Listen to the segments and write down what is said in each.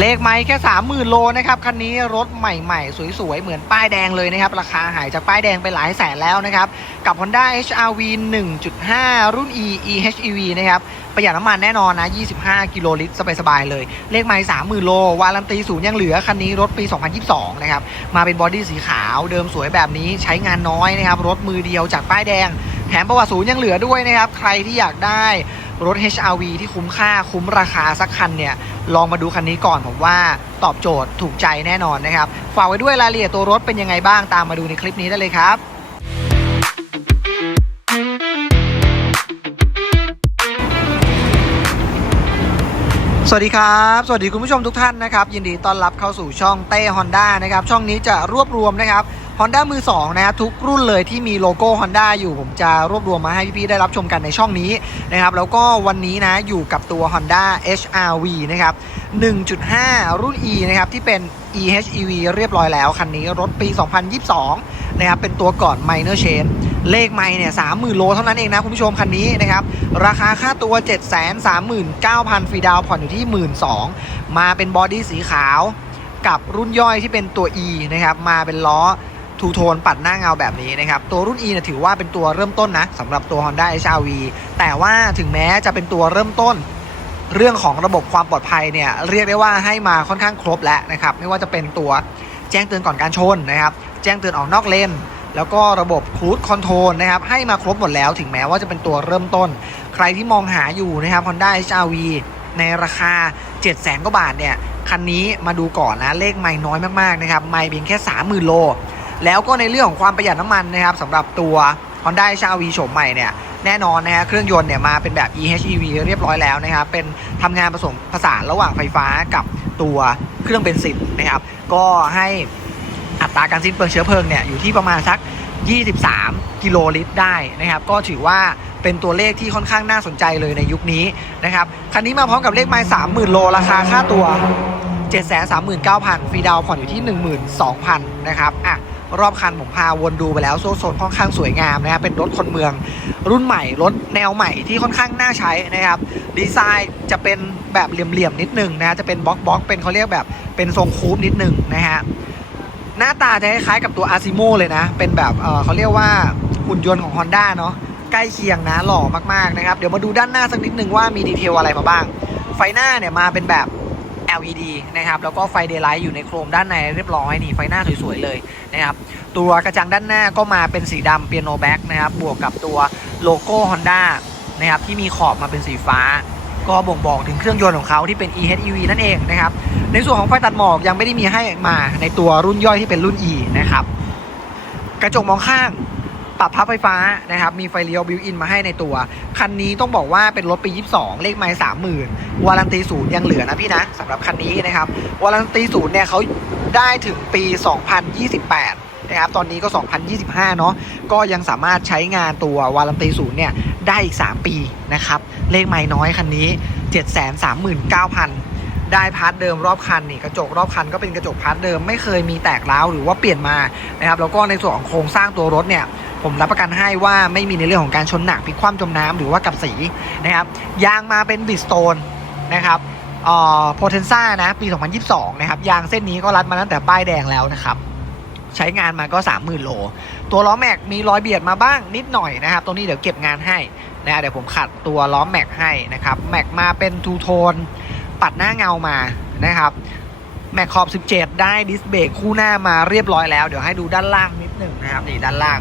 เลขไม่แค่ 30,000 โลนะครับคันนี้รถใหม่ๆ สวยๆ เหมือนป้ายแดงเลยนะครับ ราคาหายจากป้ายแดงไปหลายแสนแล้วนะครับ กับ Honda HRV 1.5 รุ่น E EHEV นะครับ ประหยัดน้ำมันแน่นอนนะ 25 กิโลลิตร สบายๆ เลย เลขไม่30,000 โล วารันตีศูนย์ยังเหลือ คันนี้รถปี 2022 นะครับ มาเป็นบอดี้สีขาวเดิมสวยแบบนี้ใช้งานน้อยนะครับ รถมือเดียวจากป้ายแดง แถมประวัติศูนย์ยังเหลือด้วยนะครับใครที่อยากได้ รถ HRV ที่คุ้มค่าคุ้มราคาสักคันเนี่ย ลองมาดูคันนี้ก่อนผมว่าตอบโจทย์ถูกใจแน่นอนนะครับ ฝากไว้ด้วยรายละเอียดตัวรถเป็นยังไงบ้างตามมาดูในคลิปนี้ได้เลยครับสวัสดีครับ สวัสดีคุณผู้ชมทุกท่านนะครับ ยินดีต้อนรับเข้าสู่ช่องเต้ Honda นะครับ ช่องนี้จะรวบรวมนะครับ Honda มือ2นะครับทุกรุ่นเลยที่มีโลโก้ Honda อยู่ผมจะรวบรวมมาให้พี่ๆได้รับชมกันในช่องนี้นะครับแล้วก็วันนี้นะอยู่กับตัว Honda HRV นะครับ 1.5 รุ่น E นะครับที่เป็น EHEV เรียบร้อยแล้วคันนี้รถปี 2022 นะครับเป็นตัวก่อน Minor Change เลขไม่เนี่ย30,000โลเท่านั้นเองนะคุณผู้ชมคันนี้นะครับ ราคาค่าตัว 739,000ฟรีดาวน์ผ่อนอยู่ที่ 12,000มาเป็นบอดี้สีขาว กับรุ่นย่อยที่เป็นตัว E นะครับ มาเป็นล้อ ทูโทนปัดหน้าเงาแบบนี้นะครับ ตัวรุ่น E นี่ยถือว่าเป็นตัวเริ่มต้นนะสำหรับตัว Honda HRV แต่ว่าถึงแม้จะเป็นตัวเริ่มต้น เรื่องของระบบความปลอดภัยเนี่ยเรียกได้ว่าให้มาค่อนข้างครบแล้วนะครับไม่ว่าจะเป็นตัวแจ้งเตือนก่อนการชนนะครับ แจ้งเตือนออกนอกเลนแล้วก็ระบบค u ู e คอนโทรลนะครับให้มาครบหมดแล้วถึงแม้ว่าจะเป็นตัวเริ่มต้น ใครที่มองหาอยู่นะครับ Honda HRV ในราคา 7 0 0 0 0 0กว่าบาทเนี่ย คันนี้มาดูก่อนนะ เลขไม่น้อยมาก ๆ นะครับ ไม่เพียงแค่ 30,000 โล แล้วก็ในเรื่องของความประหยัดน้ำมันนะครับสำหรับตัว Honda HRV โฉมใหม่เนี่ยแน่นอนนะฮะเครื่องยนต์เนี่ยมาเป็นแบบ EHEV เรียบร้อยแล้วนะครับเป็นทำงานผสมผสานระหว่างไฟฟ้ากับตัวเครื่องเบนซินนะครับก็ให้อัตราการสิ้นเปลืองเชื้อเพลิงเนี่ยอยู่ที่ประมาณสัก 23 กิโลลิตรได้นะครับก็ถือว่าเป็นตัวเลขที่ค่อนข้างน่าสนใจเลยในยุคนี้นะครับคันนี้มาพร้อมกับเลขไมล์30,000 โล ราคาค่าตัว 739,000 ฟรีดาวน์ผ่อนอยู่ที่ 12,000 นะครับอะ รอบคันผมพาวนดูไปแล้วโซโซนค่อนข้างสวยงามนะครับเป็นรถคนเมือง รุ่นใหม่รถแนวใหม่ที่ค่อนข้างน่าใช้นะครับ ดีไซน์จะเป็นแบบเหลี่ยมๆนิดนึงนะฮะจะเป็นบล็อกบล็อกเป็นเขาเรียกแบบเป็นทรงคูปนิดนึงนะฮะหน้าตาจะคล้ายๆกับตัว a s i m o เลยนะ เป็นแบบเเขาเรียกว่าหุ่นยนต์ของ Honda เนาะใกล้เคียงนะหล่อมากๆนะครับ เดี๋ยวมาดูด้านหน้าสักนิดนึงว่ามีดีเทลอะไรมาบ้าง ไฟหน้าเนี่ยมาเป็นแบบ LED นะครับแล้วก็ไฟเดย์ไลท์อยู่ในโครมด้านในเรียบร้อยนี่ไฟหน้าสวยๆเลยนะครับตัวกระจังด้านหน้าก็มาเป็นสีดำเปียโนแบ็กนะครับบวกกับตัวโลโก้ Honda นะครับที่มีขอบมาเป็นสีฟ้า ก็บ่งบอกถึงเครื่องยนต์ของเขาที่เป็น EHEV นั่นเองนะครับในส่วนของไฟตัดหมอกยังไม่ได้มีให้มาในตัวรุ่นย่อยที่เป็นรุ่น E นะครับกระจกมองข้าง ปรับพับไฟฟ้านะครับ มีไฟเลี้ยวบิวอินมาให้ในตัว คันนี้ต้องบอกว่าเป็นรถปี 22 เลขไมล์30,000 วารันตีศูนย์ยังเหลือนะพี่นะสำหรับคันนี้นะครับ วารันตีศูนย์เนี่ยเขาได้ถึงปี 2028นะครับตอนนี้ก็ 2025 เนาะก็ยังสามารถใช้งานตัววารันตีศูนย์เนี่ย ได้อีก 3 ปีนะครับ เลขไม้น้อยคันนี้ 739,000 ได้พาร์ทเดิมรอบคันนี่กระจกรอบคันก็เป็นกระจกพาร์ทเดิมไม่เคยมีแตกร้าวหรือว่าเปลี่ยนมานะครับแล้วก็ในส่วนของโครงสร้างตัวรถเนี่ย ผมรับประกันให้ว่าไม่มีในเรื่องของการชนหนักพลิกคว่ำจมน้ำหรือว่ากับสีนะครับยางมาเป็นบิสโตนนะครับเอ่อโพเทนซ่านะปี 2022 นะครับ ยางเส้นนี้ก็รัดมาตั้งแต่ป้ายแดงแล้วนะครับ ใช้งานมาก็ 30,000 โล ตัวล้อแม็กมีรอยเบียดมาบ้างนิดหน่อยนะครับ ตรงนี้เดี๋ยวเก็บงานให้นะเดี๋ยวผมขัดตัวล้อแม็กให้นะครับ แม็กมาเป็นทูโทน ปัดหน้าเงามานะครับ แม็กขอบ 17 ได้ดิสเบรกคู่หน้ามาเรียบร้อยแล้ว เดี๋ยวให้ดูด้านล่างนิดหนึ่งนะครับนี่ด้านล่าง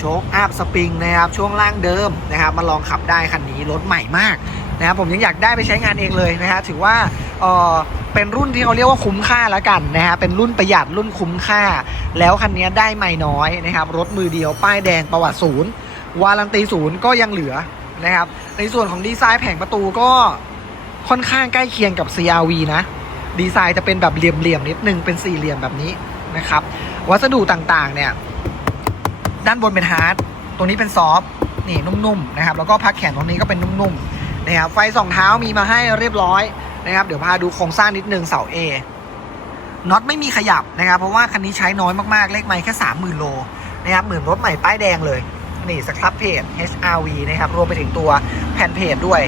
โชคอัพสปริงนะครับช่วงล่างเดิมนะครับมาลองขับได้คันนี้รถใหม่มากนะครับผมยังอยากได้ไปใช้งานเองเลยนะฮะถือว่าเออเป็นรุ่นที่เขาเรียกว่าคุ้มค่าแล้วกันนะฮะเป็นรุ่นประหยัดรุ่นคุ้มค่า แล้วคันนี้ได้ไม่น้อยนะครับรถมือเดียวป้ายแดงประวัติศูนย์วารันตีศูนย์ก็ยังเหลือนะครับในส่วนของดีไซน์แผงประตูก็ค่อนข้างใกล้เคียงกับ CRV นะ ดีไซน์จะเป็นแบบเหลี่ยมๆนิดนึงเป็นสี่เหลี่ยมแบบนี้นะครับ วัสดุต่างๆเนี่ย ด้านบนเป็นฮาร์ดตรงนี้เป็นซอฟต์นี่นุ่มๆนะครับแล้วก็พักแขนตรงนี้ก็เป็นนุ่มๆนะครับไฟสองเท้ามีมาให้เรียบร้อยนะครับ เดี๋ยวพาดูโครงสร้างนิดนึงเสา A น็อตไม่มีขยับนะครับ เพราะว่าคันนี้ใช้น้อยมากๆ เลขไมล์แค่ 30,000 โลนะครับเหมือนรถใหม่ป้ายแดงเลย นี่สครับเพจ HRV นะครับ รวมไปถึงตัวแผ่นเพจด้วย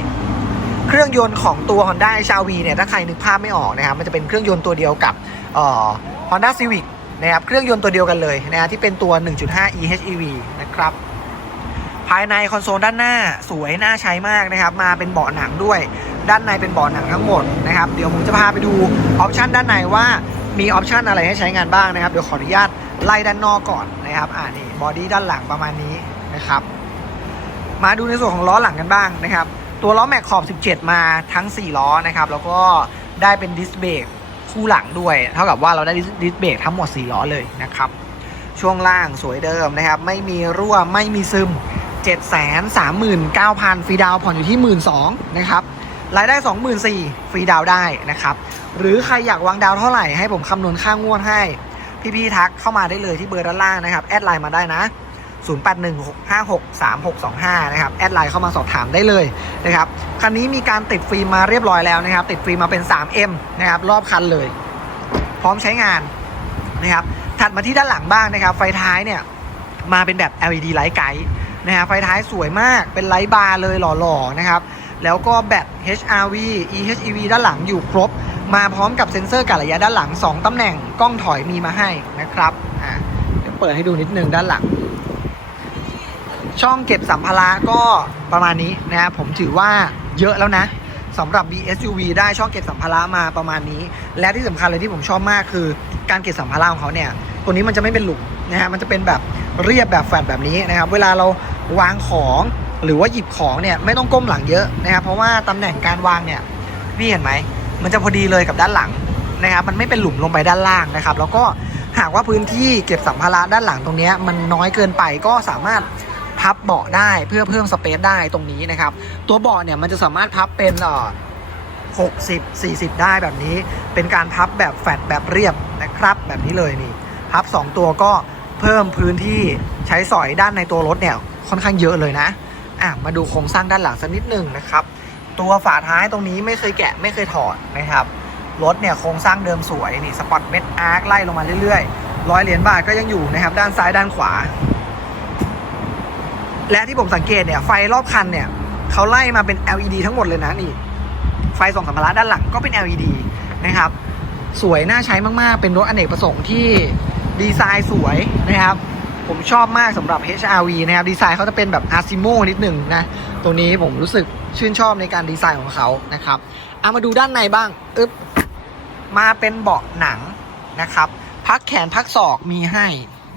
เครื่องยนต์ของตัว Honda HR-V เนี่ย ถ้าใครนึกภาพไม่ออกนะครับ มันจะเป็นเครื่องยนต์ตัวเดียวกับ Honda Civic นะครับเครื่องยนต์ตัวเดียวกันเลยนะฮะที่เป็นตัว 1.5 eHEV นะครับภายในคอนโซลด้านหน้าสวยน่าใช้มากนะครับ มาเป็นเบาะหนังด้วย ด้านในเป็นเบาะหนังทั้งหมดนะครับ เดี๋ยวผมจะพาไปดูออปชันด้านในว่ามีออปชันอะไรให้ใช้งานบ้างนะครับ เดี๋ยวขออนุญาตไล่ด้านนอกก่อนนะครับอ่านี่บอดี้ด้านหลังประมาณนี้นะครับ มาดูในส่วนของล้อหลังกันบ้างนะครับ ตัวล้อแม็กขอบ 17 มาทั้ง 4 ล้อนะครับ แล้วก็ได้เป็นดิสเบรก คู่หลังด้วย เท่ากับว่าเราได้ดิสเบรกทั้งหมด 4 ล้อเลยนะครับ ช่วงล่างสวยเดิมนะครับ ไม่มีรั่วไม่มีซึม 739,000ฟรีดาวผ่อนอยู่ที่ 12,000นะครับรายได้ 24,000ฟรีดาวได้นะครับ หรือใครอยากวางดาวเท่าไหร่ให้ผมคำนวณค่างวดให้ พี่ๆทักเข้ามาได้เลยที่เบอร์ด้านล่างนะครับ แอดไลน์มาได้นะ 0816563625 นะครับ แอดไลน์เข้ามาสอบถามได้เลยนะครับ คันนี้มีการติดฟิล์มมาเรียบร้อยแล้วนะครับ ติดฟิล์มมาเป็น 3M นะครับ รอบคันเลย พร้อมใช้งานนะครับ ถัดมาที่ด้านหลังบ้างนะครับ ไฟท้ายเนี่ยมาเป็นแบบ LED ไลท์ไกด์นะฮะไฟท้ายสวยมากเป็นไลท์บาร์เลยหล่อๆนะครับ แล้วก็แบต HRV eHEV ด้านหลังอยู่ครบ มาพร้อมกับเซ็นเซอร์กะระยะด้านหลัง 2ตำแหน่งกล้องถอยมีมาให้นะครับอ่าเดี๋ยวเปิดให้ดูนิดนึงด้านหลัง ช่องเก็บสัมภาระก็ประมาณนี้นะครับผมถือว่าเยอะแล้วนะสำหรับ BSUV ได้ช่องเก็บสัมภาระมาประมาณนี้ และที่สำคัญเลยที่ผมชอบมากคือการเก็บสัมภาระของเขาเนี่ยตัวนี้มันจะไม่เป็นหลุมนะฮะมันจะเป็นแบบเรียบแบบแฟลตแบบนี้นะครับเวลาเราวางของหรือว่าหยิบของเนี่ยไม่ต้องก้มหลังเยอะนะครับเพราะว่าตำแหน่งการวางเนี่ยพี่เห็นไหมมันจะพอดีเลยกับด้านหลังนะครับมันไม่เป็นหลุมลงไปด้านล่างนะครับ แล้วก็หากว่าพื้นที่เก็บสัมภาระด้านหลังตรงนี้มันน้อยเกินไปก็สามารถ พับเบาะได้เพื่อเพิ่มสเปซได้ตรงนี้นะครับ ตัวเบาะเนี่ยมันจะสามารถพับเป็นอ่อ60 40 ได้แบบนี้ เป็นการพับแบบแฟลตแบบเรียบนะครับ แบบนี้เลยนี่ พับ 2 ตัวก็เพิ่มพื้นที่ใช้สอยด้านในตัวรถเนี่ยค่อนข้างเยอะเลยนะ อะมาดูโครงสร้างด้านหลังสักนิดหนึ่งนะครับ ตัวฝาท้ายตรงนี้ไม่เคยแกะไม่เคยถอดนะครับ รถเนี่ยโครงสร้างเดิมสวยนี่สปอตเม็ดอาร์คไล่ลงมาเรื่อยๆร้อยเหรียญบาทก็ยังอยู่นะครับ ด้านซ้ายด้านขวา และที่ผมสังเกตเนี่ยไฟรอบคันเนี่ยเขาไล่มาเป็น LED ทั้งหมดเลยนะนี่ ไฟส่องสัมภาระด้านหลังก็เป็น LED นะครับ สวยน่าใช้มากๆ เป็นรถอเนกประสงค์ที่ดีไซน์สวยนะครับ ผมชอบมากสำหรับ HRV นะครับ ดีไซน์เขาจะเป็นแบบ Asimo นิดหนึ่งนะตรงนี้ผมรู้สึกชื่นชอบในการดีไซน์ของเขานะครับเอามาดูด้านในบ้างอึ๊บมาเป็นเบาะหนังนะครับ พักแขนพักศอกมีให้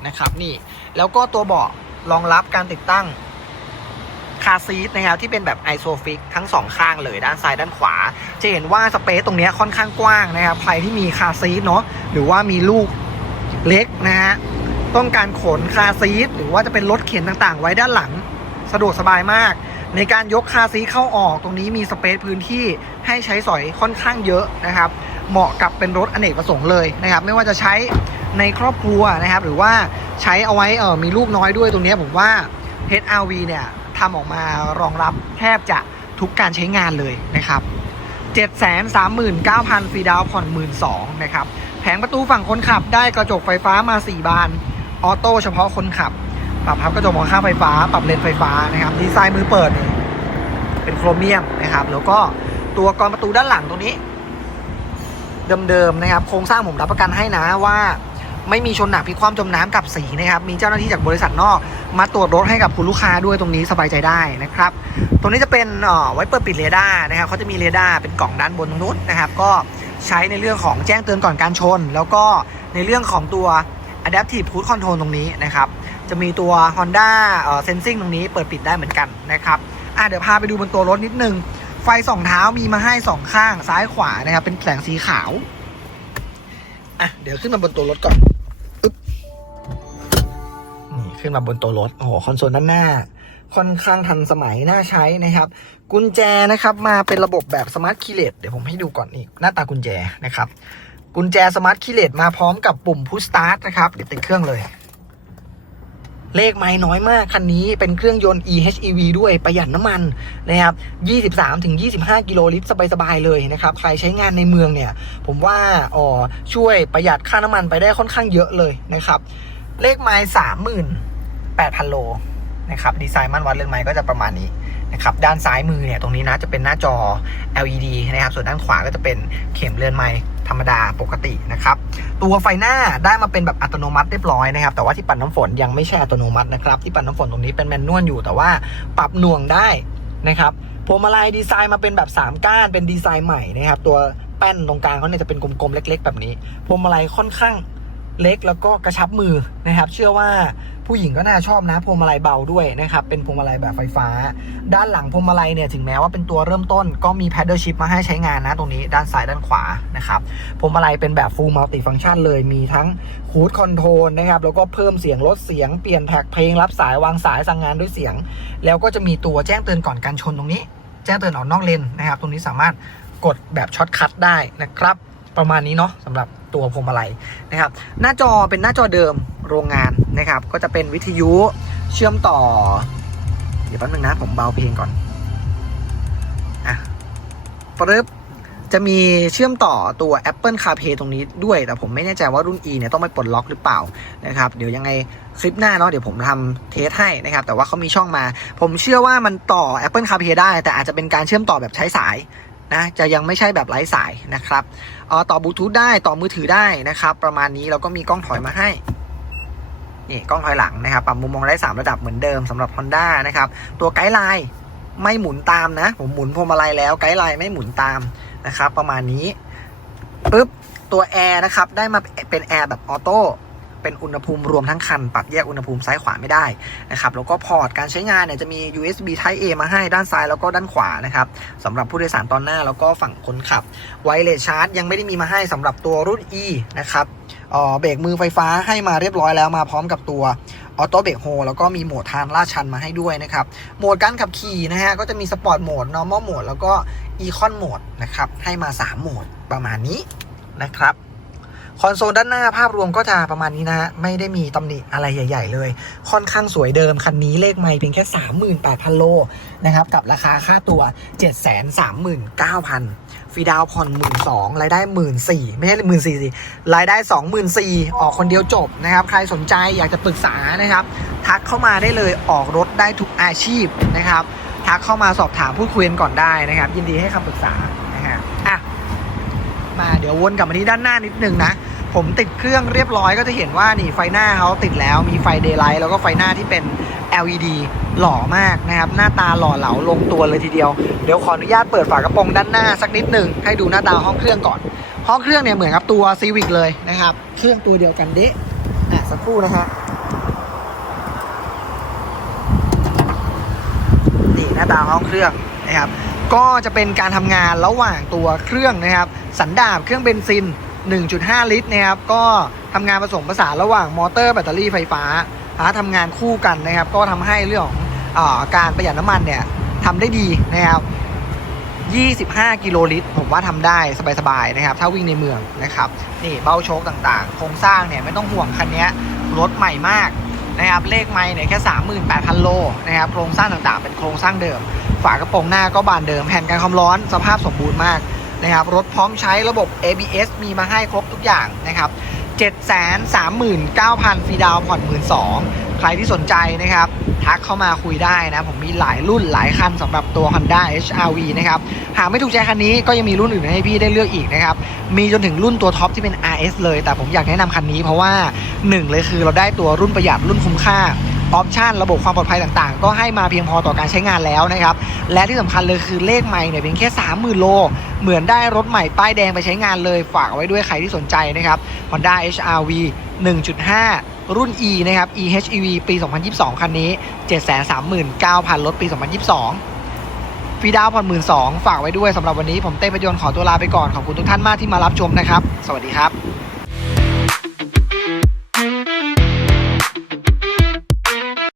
นะครับ นี่ แล้วก็ตัวเบาะ รองรับการติดตั้งคาซีทนะครับที่เป็นแบบไอโซฟิกทั้งสองข้างเลยด้านซ้ายด้านขวา จะเห็นว่าสเปซตรงนี้ค่อนข้างกว้างนะครับใครที่มีคาซีทเนาะหรือว่ามีลูกเล็กนะฮะต้องการขนคาซีทหรือว่าจะเป็นรถเข็นต่างๆ ไว้ด้านหลัง สะดวกสบายมาก ในการยกคาซีทเข้าออกตรงนี้มีสเปซพื้นที่ให้ใช้สอยค่อนข้างเยอะนะครับ เหมาะกับเป็นรถอเนกประสงค์เลยนะครับ ไม่ว่าจะใช้ ในครอบครัวนะครับ หรือว่าใช้เอาไว้เออมีลูกน้อยด้วยตรงนี้ผมว่า HRV เนี่ยทำออกมารองรับแทบจะทุกการใช้งานเลยนะครับ739,000ฟรีดาวผ่อน 12,000นะครับ แผงประตูฝั่งคนขับได้กระจกไฟฟ้ามา 4 บาน ออโต้เฉพาะคนขับ ปรับพับกระจกมองข้างไฟฟ้า ปรับเลนไฟฟ้านะครับดีไซน์มือเปิดนี่เป็นโครเมียมนะครับ แล้วก็ตัวกรประตูด้านหลังตรงนี้ เดิมๆนะครับ โครงสร้างผมรับประกันให้นะว่า ไม่มีชนหนักพลิกคว่ำจมน้ำกับสีนะครับมีเจ้าหน้าที่จากบริษัทนอก มาตรวจรถให้กับคุณลูกค้าด้วยตรงนี้สบายใจได้นะครับตรงนี้จะเป็นอ่อไว้เปิดปิดเรดาร์นะครับเขาจะมีเรดาร์เป็นกล่องด้านบนตรงนู้นนะครับก็ใช้ในเรื่องของแจ้งเตือนก่อนการชน แล้วก็ในเรื่องของตัว adaptive cruise control ตรงนี้นะครับจะมีตัว Honda เอ่อ sensing ตรงนี้เปิดปิดได้เหมือนกันนะครับอะเดี๋ยวพาไปดูบนตัวรถนิดนึงไฟสองเท้ามีมาให้สองข้างซ้ายขวานะครับเป็นแสงสีขาว อะเดี๋ยวขึ้นมาบนตัวรถก่อนนี่ขึ้นมาบนตัวรถโอ้โหคอนโซลด้านหน้า ค่อนข้างทันสมัยน่าใช้นะครับ กุญแจนะครับ มาเป็นระบบแบบสมาร์ทคีย์เลสเดี๋ยวผมให้ดูก่อนนี่หน้าตากุญแจนะครับ กุญแจสมาร์ทคีย์เลสมาพร้อมกับปุ่มพุชสตาร์ทนะครับเดี๋ยวติดเครื่องเลย เลขไม้น้อยมากคันนี้เป็นเครื่องยนต์ eHEV ด้วยประหยัดน้ำมันนะครับ 23-25 กิโลลิตรสบายๆเลยนะครับ ใครใช้งานในเมืองเนี่ย ผมว่าอ๋อช่วยประหยัดค่าน้ำมันไปได้ค่อนข้างเยอะเลยนะครับ เลขไม้สามหมื่นแปดพันโล นะครับดีไซน์มั่นวัดเรื่อนไม้ก็จะประมาณนี้นะครับด้านซ้ายมือเนี่ยตรงนี้นะจะเป็นหน้าจอ LED นะครับส่วนด้านขวาก็จะเป็นเข็มเรือนไม้ธรรมดาปกตินะครับตัวไฟหน้าได้มาเป็นแบบอัตโนมัติเรียบร้อยนะครับแต่ว่าที่ปัดน้ำฝนยังไม่ใช่อัตโนมัตินะครับที่ปัดน้ำฝนตรงนี้เป็นแมนนวลอยู่ แต่ว่าปรับหน่วงได้นะครับพวงมาลัยดีไซน์มาเป็นแบบ 3 ก้านเป็นดีไซน์ใหม่นะครับตัวแป้นตรงกลางเขาเนี่ยจะเป็นกลมๆเล็ก ๆ แบบนี้พวงมาลัยค่อนข้าง เล็กแล้วก็กระชับมือนะครับ เชื่อว่าผู้หญิงก็น่าชอบนะพวงมาลัยเบาด้วยนะครับเป็นพวงมาลัยแบบไฟฟ้า ด้านหลังพวงมาลัยเนี่ยถึงแม้ว่าเป็นตัวเริ่มต้นก็มี paddle shift มาให้ใช้งานนะตรงนี้ด้านซ้ายด้านขวานะครับพวงมาลัยเป็นแบบ full multi function เลยมีทั้ง cruise control นะครับแล้วก็เพิ่มเสียงลดเสียงเปลี่ยนแท็กเพลงรับสายวางสายสั่งงานด้วยเสียง แล้วก็จะมีตัวแจ้งเตือนก่อนการชนตรงนี้ แจ้งเตือนออกนอกเลนนะครับตรงนี้สามารถกดแบบช็อตคัทได้นะครับ ประมาณนี้เนาะสำหรับตัวพวงมาลัยนะครับ หน้าจอเป็นหน้าจอเดิมโรงงานนะครับ ก็จะเป็นวิทยุเชื่อมต่อ เดี๋ยวแป๊บนึงนะผมเบาเพลงก่อนอะปึ๊บจะมีเชื่อมต่อตัว Apple CarPlay ตรงนี้ด้วย แต่ผมไม่แน่ใจว่ารุ่น E เนี่ยต้องไปปลดล็อกหรือเปล่านะครับ เดี๋ยวยังไงคลิปหน้าเนาะเดี๋ยวผมทำเทสให้นะครับ แต่ว่าเขามีช่องมา ผมเชื่อว่ามันต่อ Apple CarPlay ได้ แต่อาจจะเป็นการเชื่อมต่อแบบใช้สาย นะจะยังไม่ใช่แบบไร้สายนะครับออต่อบลูทูธได้ต่อมือถือได้นะครับ ประมาณนี้แล้วก็มีกล้องถอยมาให้นี่กล้องถอยหลังนะครับปรับมุมมองได้ 3 ระดับเหมือนเดิมสำหรับ Honda นะครับตัวไกด์ไลน์ไม่หมุนตามนะ ผมหมุนพวงมาลัยแล้วไกด์ไลน์ไม่หมุนตามนะครับ ประมาณนี้ปุ๊บตัวแอร์นะครับได้มาเป็นแอร์แบบออโต้ เป็นอุณหภูมิรวมทั้งคัน ปรับแยกอุณหภูมิซ้ายขวาไม่ได้นะครับแล้วก็พอร์ตการใช้งานเนี่ยจะมี USB Type A มาให้ด้านซ้ายแล้วก็ด้านขวานะครับสำหรับผู้โดยสารตอนหน้าแล้วก็ฝั่งคนขับไวเลสชาร์จยังไม่ได้มีมาให้สำหรับตัวรุ่น E นะครับเอ่อเบรกมือไฟฟ้าให้มาเรียบร้อยแล้วมาพร้อมกับตัวออโต้เบรกโฮแล้วก็มีโหมดทางลาดชันมาให้ด้วยนะครับ โหมดการขับขี่นะฮะ ก็จะมีสปอร์ตโหมด normal โหมด แล้วก็อีคอนโหมดนะครับ ให้มา 3 โหมดประมาณนี้นะครับ คอนโซลด้านหน้าภาพรวมก็จะประมาณนี้นะฮะไม่ได้มีตำหนิอะไรใหญ่ ๆ เลย ค่อนข้างสวยเดิม คันนี้เลขไม่เพียงแค่ 38,000 โลนะครับ กับราคาค่าตัว 739,000 ฟรีดาวน์ผ่อน 12,000รายได้ 14,000ไม่ใช่14,000สิรายได้ 24,000ออกคนเดียวจบนะครับ ใครสนใจอยากจะปรึกษานะครับ ทักเข้ามาได้เลยออกรถได้ทุกอาชีพนะครับทักเข้ามาสอบถามพูดคุยกันก่อนได้นะครับ ยินดีให้คำปรึกษานะฮะอะมาเดี๋ยววนกลับมาที่ด้านหน้านิดนึงนะ ผมติดเครื่องเรียบร้อยก็จะเห็นว่านี่ไฟหน้าเขาติดแล้วมีไฟเดย์ไลท์แล้วก็ไฟหน้าที่เป็น LED หล่อมากนะครับ หน้าตาหล่อเหลาลงตัวเลยทีเดียว เดี๋ยวขออนุญาตเปิดฝากระโปรงด้านหน้าสักนิดหนึ่งให้ดูหน้าตาห้องเครื่องก่อน ห้องเครื่องเนี่ยเหมือนกับตัว Civic เลยนะครับ เครื่องตัวเดียวกันเดะอะสักครู่นะฮะนี่หน้าตาห้องเครื่องนะครับ ก็จะเป็นการทำงานระหว่างตัวเครื่องนะครับ สันดาปเครื่องเบนซิน 1.5 ลิตรนะครับก็ทำงานผสมผสานระหว่างมอเตอร์แบตเตอรี่ไฟฟ้าทำงานคู่กันนะครับ ก็ทำให้เรื่องของอการประหยัดน้ำมันเนี่ยทำได้ดีนะครับ 25 กิโลลิตร ผมว่าทำได้สบายๆนะครับ ถ้าวิ่งในเมืองนะครับ นี่เบ้าโชคต่างๆ โครงสร้างเนี่ยไม่ต้องห่วงคันนี้รถใหม่มากนะครับเลขไม่เนี่ยแค่ 38,000 โลนะครับโครงสร้างต่างๆ เป็นโครงสร้างเดิม ฝากระโปรงหน้าก็บานเดิมแผ่นกันความร้อนสภาพสมบูรณ์มาก นะครับ รถพร้อมใช้ระบบ ABS มีมาให้ครบทุกอย่างนะครับ 739,000ฟรีดาวผ่อน 12,000 ใครที่สนใจนะครับ ทักเข้ามาคุยได้นะ ผมมีหลายรุ่นหลายคันสำหรับตัว Honda HR-V นะครับ หากไม่ถูกใจคันนี้ก็ยังมีรุ่นอื่นให้พี่ได้เลือกอีกนะครับ มีจนถึงรุ่นตัวท็อปที่เป็น RS เลย แต่ผมอยากแนะนำคันนี้เพราะว่า 1 เลยคือเราได้ตัวรุ่นประหยัดรุ่นคุ้มค่า ออปชันระบบความปลอดภัยต่างๆ ก็ให้มาเพียงพอต่อการใช้งานแล้วนะครับ และที่สำคัญเลยคือเลขใหม่เนี่ยเพียงแค่ 30,000 โล เหมือนได้รถใหม่ป้ายแดงไปใช้งานเลย ฝากเอาไว้ด้วยใครที่สนใจนะครับ Honda HR-V 1.5 รุ่น E นะครับ EHEV ปี 2022 คันนี้ 739,000 รถปี 2022ฟรีดาวน์ผ่อน12,000ฝากไว้ด้วยสำหรับวันนี้ผมเต้ประยนขอตัวลาไปก่อน ขอบคุณทุกท่านมากที่มารับชมนะครับ สวัสดีครับ